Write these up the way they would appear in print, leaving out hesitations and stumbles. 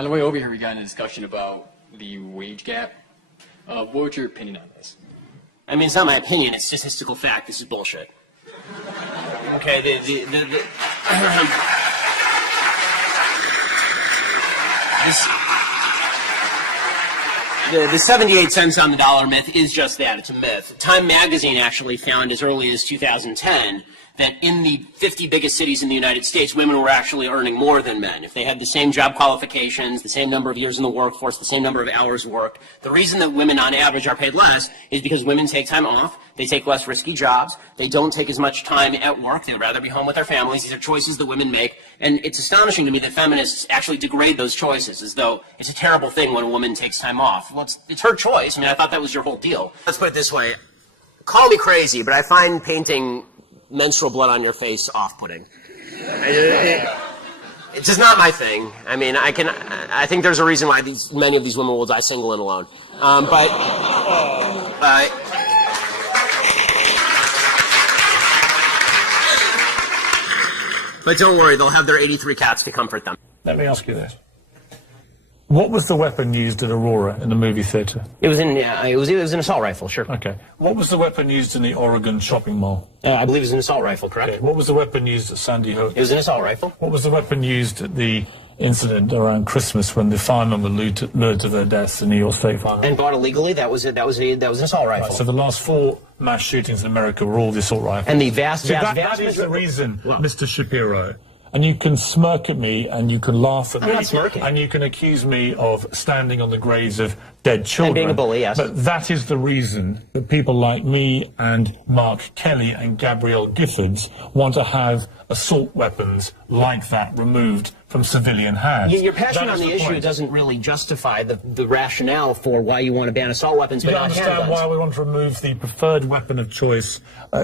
On the way over here, we got in a discussion about the wage gap. What was your opinion on this? I mean, it's not my opinion. It's statistical fact. This is bullshit. Okay, the 78 cents on the dollar myth is just that. It's a myth. Time magazine actually found as early as 2010 that in the 50 biggest cities in the United States, women were actually earning more than men. If they had the same job qualifications, the same number of years in the workforce, the same number of hours worked, the reason that women on average are paid less is because women take time off, they take less risky jobs, they don't take as much time at work, they would rather be home with their families. These are choices that women make, and it's astonishing to me that feminists actually degrade those choices as though it's a terrible thing when a woman takes time off. Well, it's her choice. I mean, I thought that was your whole deal. Let's put it this way. Call me crazy, but I find painting menstrual blood on your face off-putting. It's just not my thing. I mean, I think there's a reason why many of these women will die single and alone. But don't worry, they'll have their 83 cats to comfort them. Let me ask you this. What was the weapon used at Aurora in the movie theatre? It was an assault rifle, sure. Okay. What was the weapon used in the Oregon shopping mall? I believe it was an assault rifle, correct? Okay. What was the weapon used at Sandy Hook? It was an assault rifle. What was the weapon used at the incident around Christmas when the firemen were lured to their deaths in New York State Fire? And bought illegally? That was an assault rifle. Right, so the last 4 mass shootings in America were all the assault rifles. And the vast that is the reason, Mr. Shapiro. And you can smirk at me, and you can laugh at me. I'm not smirking. And you can accuse me of standing on the graves of dead children. And being a bully, yes. But that is the reason that people like me and Mark Kelly and Gabrielle Giffords want to have assault weapons like that removed from civilian hands. Your passion on the issue doesn't really justify the rationale for why you want to ban assault weapons, but not handguns. You understand why we want to remove the preferred weapon of choice,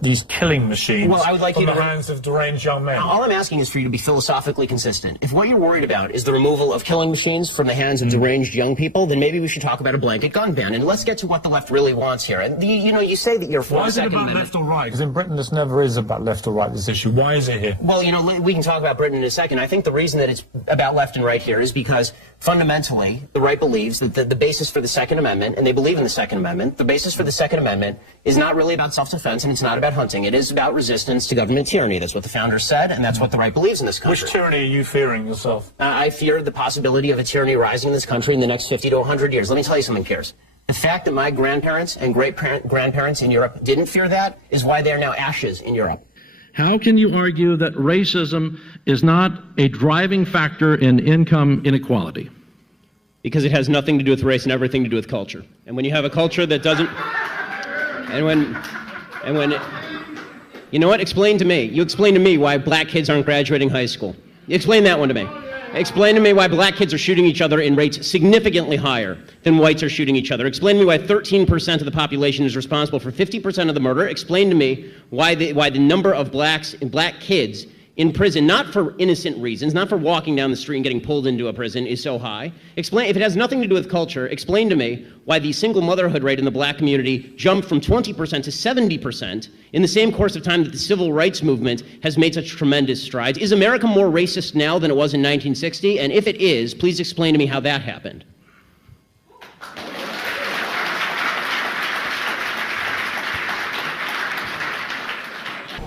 these killing machines, well, I would like from the hands of deranged young men? All I'm asking is for you to be philosophically consistent. If what you're worried about is the removal of killing machines from the hands of deranged young people, then maybe we should talk about a blanket gun ban. And let's get to what the left really wants here. And you say that you're for the Second Amendment. Why is it about left or right? Because in Britain this never is about left or right, this issue. Why is it here? Well, we can talk about Britain in a second. I think the reason that it's about left and right here is because fundamentally the right believes that the basis for the Second Amendment, and they believe in the Second Amendment, the basis for the Second Amendment is not really about self-defense and it's not about hunting. It is about resistance to government tyranny. That's what the founders said, and that's what the right believes in this country. Which tyranny are you fearing yourself? I fear the possibility of a tyranny rising in this country in the next 50 to 100 years. Let me tell you something, Piers. The fact that my grandparents and great-grandparents in Europe didn't fear that is why they are now ashes in Europe. How can you argue that racism is not a driving factor in income inequality? Because it has nothing to do with race and everything to do with culture. And when you have a culture that doesn't... You know what? Explain to me. You explain to me why black kids aren't graduating high school. Explain that one to me. Explain to me why black kids are shooting each other in rates significantly higher than whites are shooting each other. Explain to me why 13% of the population is responsible for 50% of the murder. Explain to me why the number of black kids in prison, not for innocent reasons, not for walking down the street and getting pulled into a prison, is so high. Explain, if it has nothing to do with culture, explain to me why the single motherhood rate in the black community jumped from 20% to 70% in the same course of time that the civil rights movement has made such tremendous strides. Is America more racist now than it was in 1960? And if it is, please explain to me how that happened.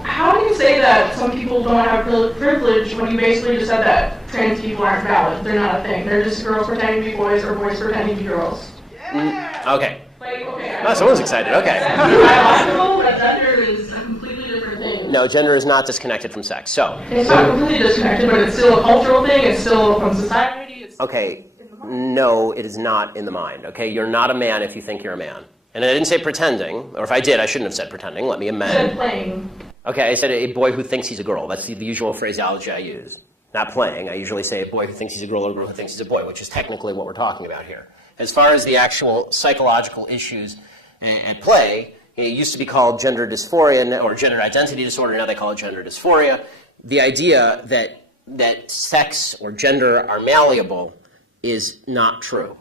How do you say that some people don't have privilege when you basically just said that trans people aren't valid? They're not a thing. They're just girls pretending to be boys or boys pretending to be girls. Okay. Okay. Someone's excited. Okay. Biological, but gender is a completely different thing. No, gender is not disconnected from sex. So. It's not completely disconnected, but it's still a cultural thing. It's still from society. Okay. No, it is not in the mind. Okay. You're not a man if you think you're a man. And I didn't say pretending, or if I did, I shouldn't have said pretending. Let me amend. You said playing. Okay, I said a boy who thinks he's a girl. That's the usual phraseology I use. Not playing. I usually say a boy who thinks he's a girl or a girl who thinks he's a boy, which is technically what we're talking about here. As far as the actual psychological issues at play, it used to be called gender dysphoria or gender identity disorder. Now they call it gender dysphoria. The idea that sex or gender are malleable is not true.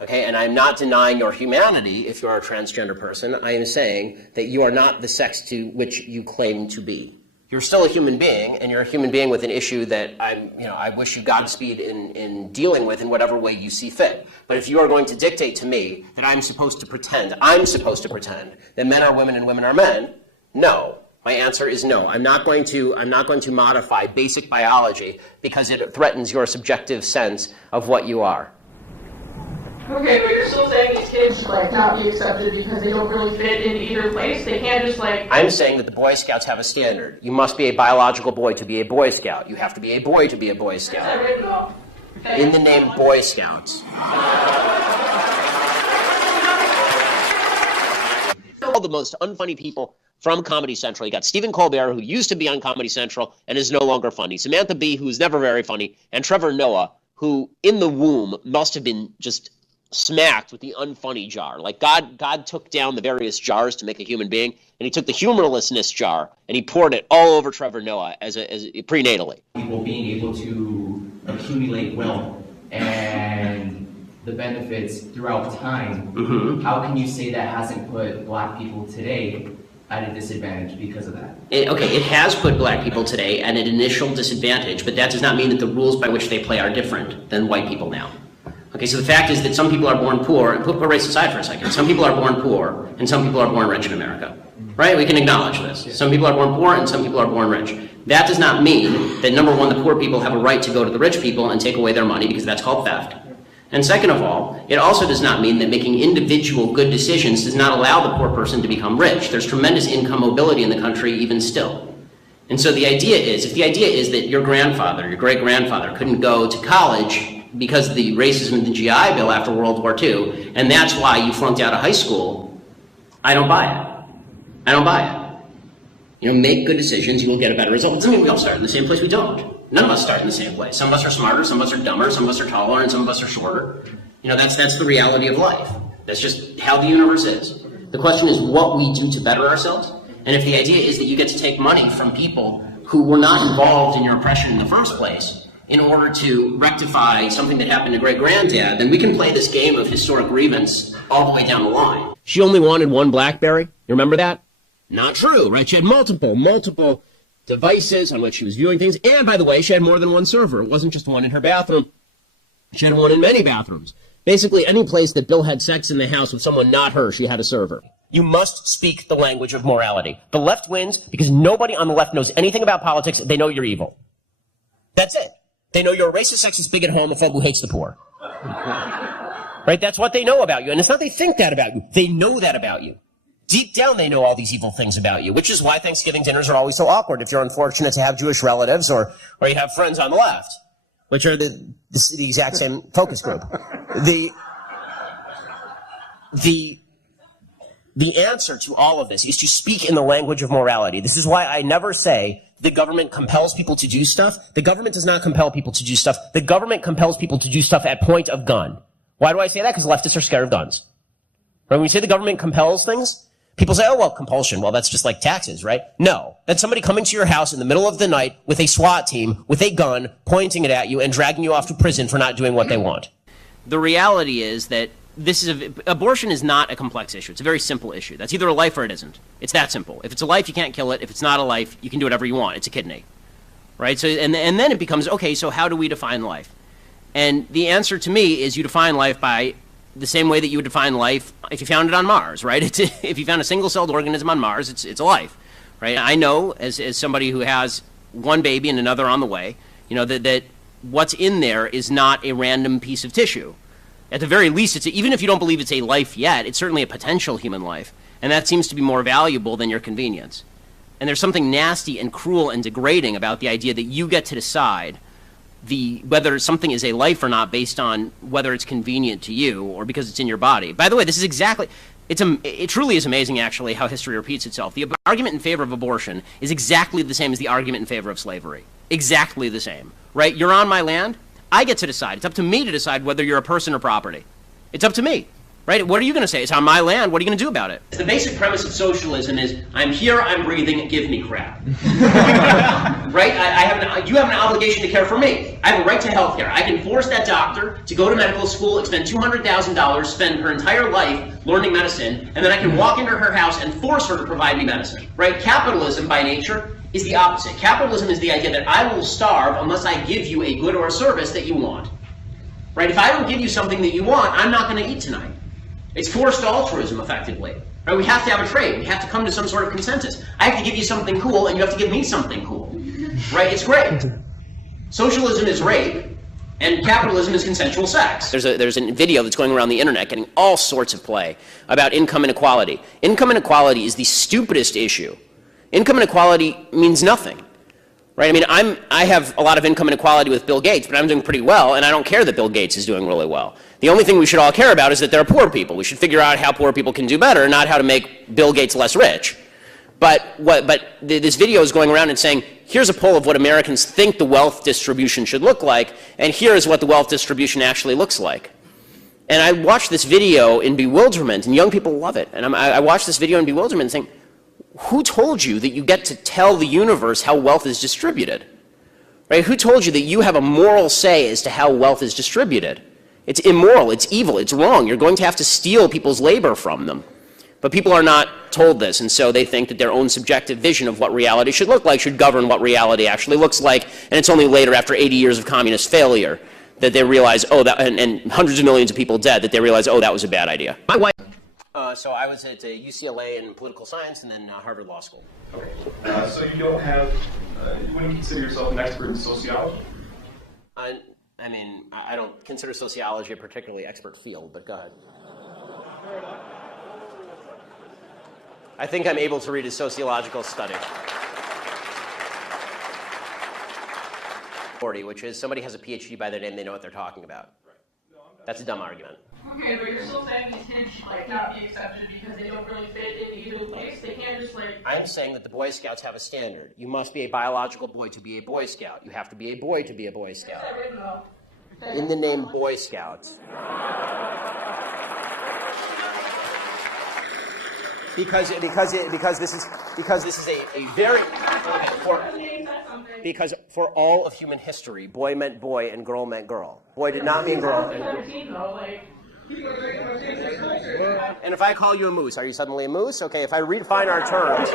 Okay, and I'm not denying your humanity if you are a transgender person. I am saying that you are not the sex to which you claim to be. you're still a human being, and you're a human being with an issue that I wish you Godspeed in dealing with in whatever way you see fit. But if you are going to dictate to me that I'm supposed to pretend that men are women and women are men, no. My answer is no. I'm not going to modify basic biology because it threatens your subjective sense of what you are. Okay, but you're still saying these kids should not be accepted because they don't really fit in either place. They can't just I'm saying that the Boy Scouts have a standard. You must be a biological boy to be a Boy Scout. You have to be a boy to be a Boy Scout. Is that written off? Okay. In the name Boy Scouts. All the most unfunny people from Comedy Central. You got Stephen Colbert, who used to be on Comedy Central and is no longer funny. Samantha Bee, who's never very funny, and Trevor Noah, who in the womb must have been just smacked with the unfunny jar. Like God took down the various jars to make a human being, and he took the humorlessness jar and he poured it all over Trevor Noah as prenatally. People being able to accumulate wealth and the benefits throughout time, how can you say that hasn't put black people today at a disadvantage because of that? It has put black people today at an initial disadvantage, but that does not mean that the rules by which they play are different than white people now. Okay, so the fact is that some people are born poor, and put race aside for a second, some people are born poor and some people are born rich in America, right? We can acknowledge this. Some people are born poor and some people are born rich. That does not mean that, number one, the poor people have a right to go to the rich people and take away their money because that's called theft. And second of all, it also does not mean that making individual good decisions does not allow the poor person to become rich. There's tremendous income mobility in the country even still. And so the idea is, if the idea is that your grandfather, your great-grandfather couldn't go to college because of the racism in the GI Bill after World War II, and that's why you flunked out of high school, I don't buy it. I don't buy it. Make good decisions, you will get a better result. It doesn't mean we all start in the same place. We don't. None of us start in the same place. Some of us are smarter, some of us are dumber, some of us are taller, and some of us are shorter. That's the reality of life. That's just how the universe is. The question is what we do to better ourselves. And if the idea is that you get to take money from people who were not involved in your oppression in the first place in order to rectify something that happened to great-granddad, then we can play this game of historic grievance all the way down the line. She only wanted one BlackBerry. You remember that? Not true, right? She had multiple devices on which she was viewing things. And by the way, she had more than one server. It wasn't just one in her bathroom. She had one in many bathrooms. Basically, any place that Bill had sex in the house with someone not her, she had a server. You must speak the language of morality. The left wins because nobody on the left knows anything about politics. They know you're evil. That's it. They know you're a racist, sexist, bigot, homophobe who hates the poor. Right? That's what they know about you. And it's not they think that about you. They know that about you. Deep down, they know all these evil things about you, which is why Thanksgiving dinners are always so awkward if you're unfortunate to have Jewish relatives or you have friends on the left, which are the exact same focus group. The answer to all of this is to speak in the language of morality. This is why I never say the government compels people to do stuff. The government does not compel people to do stuff. The government compels people to do stuff at point of gun. Why do I say that? Because leftists are scared of guns. Right? When we say the government compels things, people say, oh, well, compulsion. Well, that's just like taxes, right? No. That's somebody coming to your house in the middle of the night with a SWAT team, with a gun, pointing it at you and dragging you off to prison for not doing what they want. The reality is that abortion is not a complex issue. It's a very simple issue. That's either a life or it isn't. It's that simple. If it's a life, you can't kill it. If it's not a life, you can do whatever you want. It's a kidney, right? So, and then it becomes, okay, so how do we define life? And the answer to me is you define life by the same way that you would define life if you found it on Mars, right? If you found a single-celled organism on Mars, it's a life, right? I know, as somebody who has one baby and another on the way, that what's in there is not a random piece of tissue. At the very least, even if you don't believe it's a life yet, it's certainly a potential human life. And that seems to be more valuable than your convenience. And there's something nasty and cruel and degrading about the idea that you get to decide whether something is a life or not based on whether it's convenient to you or because it's in your body. By the way, this is exactly, it truly is amazing, actually, how history repeats itself. The argument in favor of abortion is exactly the same as the argument in favor of slavery. Exactly the same, right? You're on my land. I get to decide. It's up to me to decide whether you're a person or property. It's up to me, right? What are you going to say? It's on my land. What are you going to do about it? The basic premise of socialism is, I'm here, I'm breathing, give me crap. Right? You have an obligation to care for me. I have a right to health care. I can force that doctor to go to medical school, expend $200,000, spend her entire life learning medicine, and then I can walk into her house and force her to provide me medicine. Right? Capitalism, by nature, is the opposite. Capitalism is the idea that I will starve unless I give you a good or a service that you want. Right? If I don't give you something that you want, I'm not going to eat tonight. It's forced altruism, effectively. Right? We have to have a trade. We have to come to some sort of consensus. I have to give you something cool, and you have to give me something cool. Right? It's great. Socialism is rape, and capitalism is consensual sex. There's a video that's going around the internet getting all sorts of play about income inequality. Income inequality is the stupidest issue. Income inequality means nothing. Right? I mean, I have a lot of income inequality with Bill Gates, but I'm doing pretty well, and I don't care that Bill Gates is doing really well. The only thing we should all care about is that there are poor people. We should figure out how poor people can do better, not how to make Bill Gates less rich. But this video is going around and saying, here's a poll of what Americans think the wealth distribution should look like, and here's what the wealth distribution actually looks like. And I watched this video in bewilderment, and young people love it. And I watched this video in bewilderment saying, who told you that you get to tell the universe how wealth is distributed? Right? Who told you that you have a moral say as to how wealth is distributed? It's immoral, it's evil, it's wrong. You're going to have to steal people's labor from them. But people are not told this, and so they think that their own subjective vision of what reality should look like should govern what reality actually looks like, and it's only later, after 80 years of communist failure, that they realize, oh, that, and hundreds of millions of people dead, that they realize, oh, that was a bad idea. My wife. So I was at UCLA in political science and then Harvard Law School. Okay. So you don't have, you wouldn't consider yourself an expert in sociology? I mean, I don't consider sociology a particularly expert field, but go ahead. I think I'm able to read a sociological study. Which is somebody has a PhD by their name, they know what they're talking about. That's a dumb argument. Okay, but you're still saying these kids should like not be accepted because they don't really fit into either place. They can't just like. I'm saying that the Boy Scouts have a standard. You must be a biological boy to be a Boy Scout. You have to be a boy to be a Boy Scout. In the name Boy Scouts. Because this is a very because for all of human history, boy meant boy and girl meant girl. Boy did not mean girl. And if I call you a moose, are you suddenly a moose? Okay, if I redefine our terms.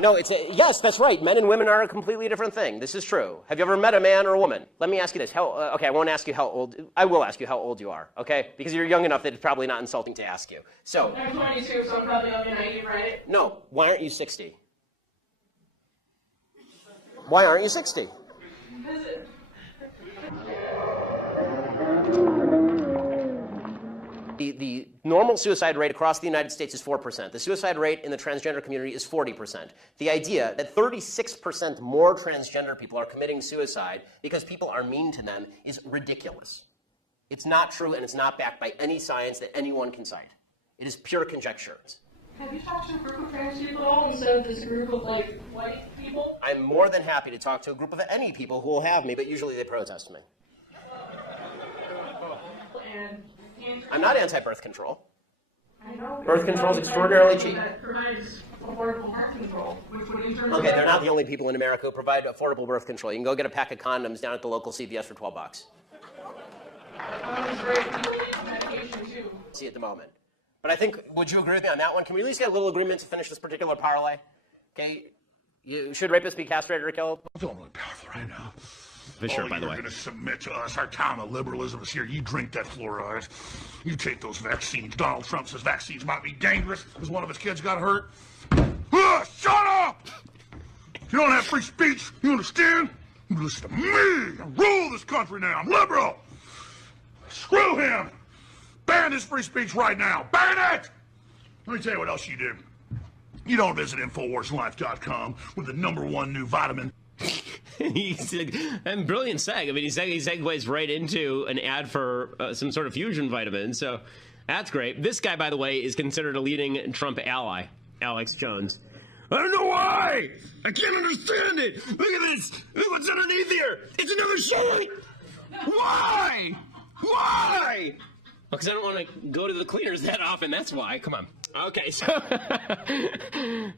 No, yes, that's right. Men and women are a completely different thing. This is true. Have you ever met a man or a woman? Let me ask you this. Okay, I won't ask you how old. I will ask you how old you are, okay? Because you're young enough that it's probably not insulting to ask you. So. I'm 22, so I'm probably only naive, right? No. Why aren't you 60? Why aren't you 60? The normal suicide rate across the United States is 4%. The suicide rate in the transgender community is 40%. The idea that 36% more transgender people are committing suicide because people are mean to them is ridiculous. It's not true, and it's not backed by any science that anyone can cite. It is pure conjecture. Have you talked to a group of trans people at all instead of this group of like white people? I'm more than happy to talk to a group of any people who will have me, but usually they protest me. I'm not anti-birth control. I know. Birth control is extraordinarily cheap. That provides affordable birth control, which would in turn. Okay, they're not the only people in America who provide affordable birth control. You can go get a pack of condoms down at the local CVS for $12. See at the moment. But I think, would you agree with me on that one? Can we at least get a little agreement to finish this particular parlay? Okay, should rapists be castrated or killed? I'm feeling really powerful right now. Fisher, by the way. You're going to submit to us. Our town of liberalism is here. You drink that fluoride. You take those vaccines. Donald Trump says vaccines might be dangerous because one of his kids got hurt. Shut up! You don't have free speech. You understand? You listen to me. I rule this country now. I'm liberal. Screw him. Ban his free speech right now. Ban it! Let me tell you what else you do. You don't visit InfoWarsLife.com with the #1 new vitamin. And brilliant seg. I mean, he segues right into an ad for some sort of fusion vitamin, so that's great. This guy, by the way, is considered a leading Trump ally, Alex Jones. I don't know why! I can't understand it! Look at this! Look what's underneath here! It's another sheet! Why? Why? Well, because I don't want to go to the cleaners that often, that's why. Come on. Okay, so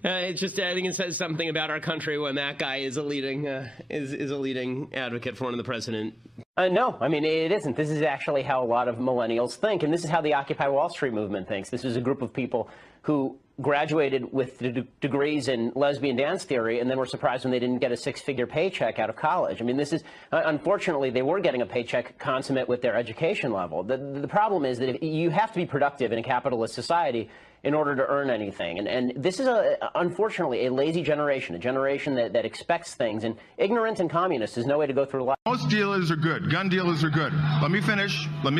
it's just, I think it says something about our country when that guy is a leading is a leading advocate for one of the president. No, I mean, it isn't. This is actually how a lot of millennials think, and this is how the Occupy Wall Street movement thinks. This is a group of people who graduated with degrees in lesbian dance theory and then were surprised when they didn't get a six-figure paycheck out of college. I mean, this is, unfortunately, they were getting a paycheck consummate with their education level. The problem is that if you have to be productive in a capitalist society in order to earn anything. And this is, unfortunately, a lazy generation, a generation that expects things. And ignorant and communist is no way to go through life. Most dealers are good. Gun dealers are good. Let me finish. But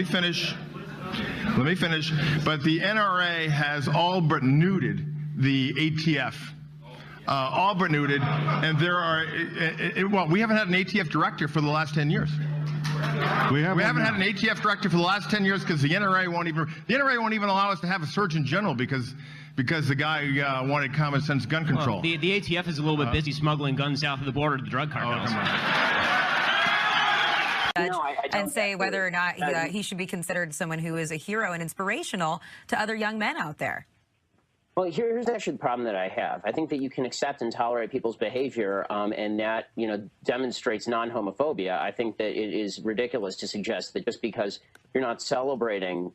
the NRA has all but neutered the ATF. All but neutered. And there are, well, we haven't had an ATF director for the last 10 years. We haven't had an ATF director for the last 10 years because the NRA won't even allow us to have a Surgeon General because the guy wanted common sense gun control. Well, the ATF is a little bit busy smuggling guns south of the border to the drug cartels. And say whether or not he should be considered someone who is a hero and inspirational to other young men out there. Well, here's actually the problem that I have. I think that you can accept and tolerate people's behavior, and that, demonstrates non-homophobia. I think that it is ridiculous to suggest that just because you're not celebrating,